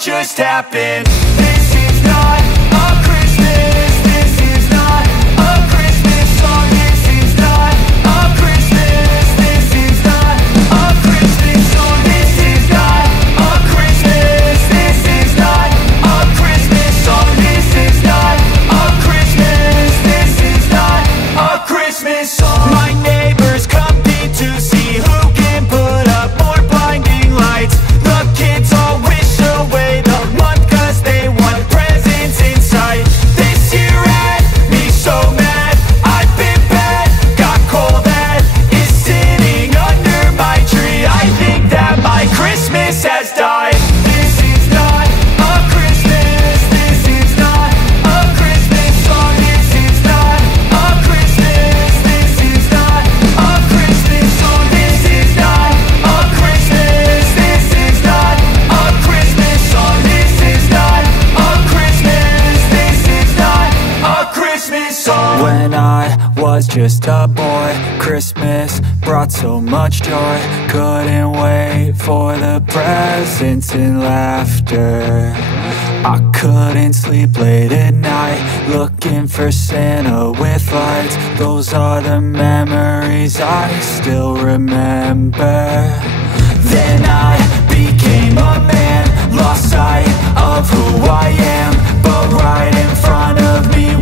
Just happened. This is not a Christmas. This is not a Christmas song. This is not a Christmas. This is not a Christmas song. This is not a Christmas. This is not a Christmas song. This is not a Christmas. This is not a Christmas song. My neighbors compete to see who can put up more blinding lights. The kids all wish away the month 'cause they want presents in sight. This year had me so mad, I've been bad, got coal that is sitting under my tree. I think that my Christmas has died. This is not a Christmas. This is not a Christmas song. This is not a Christmas. This is not a Christmas song. This is not a Christmas. This is not a Christmas song. This is not a Christmas. This is not a Christmas song. When I was just a boy, Christmas brought so much joy. Couldn't wait for the presents and laughter. I couldn't sleep late at night, looking for Santa with lights. Those are the memories I still remember. Then I became a man, lost sight of who I am, but right in front of me